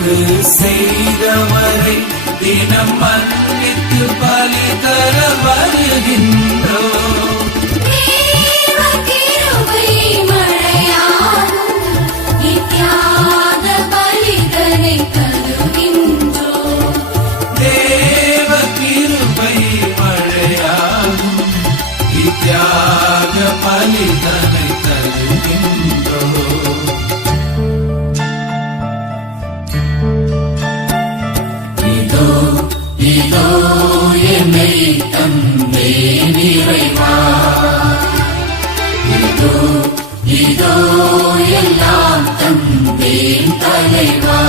நமக்கு செய்தவரை தினம் மன்னித்து பலி தர வருகின்றோம். தேவ கிருபை மழையாகும், தியாக பலிதனை தருகின்றோம். இதோ என்னை தந்தே நிறைவா, இதோ எல்லாம் தந்தேன் தலைவா.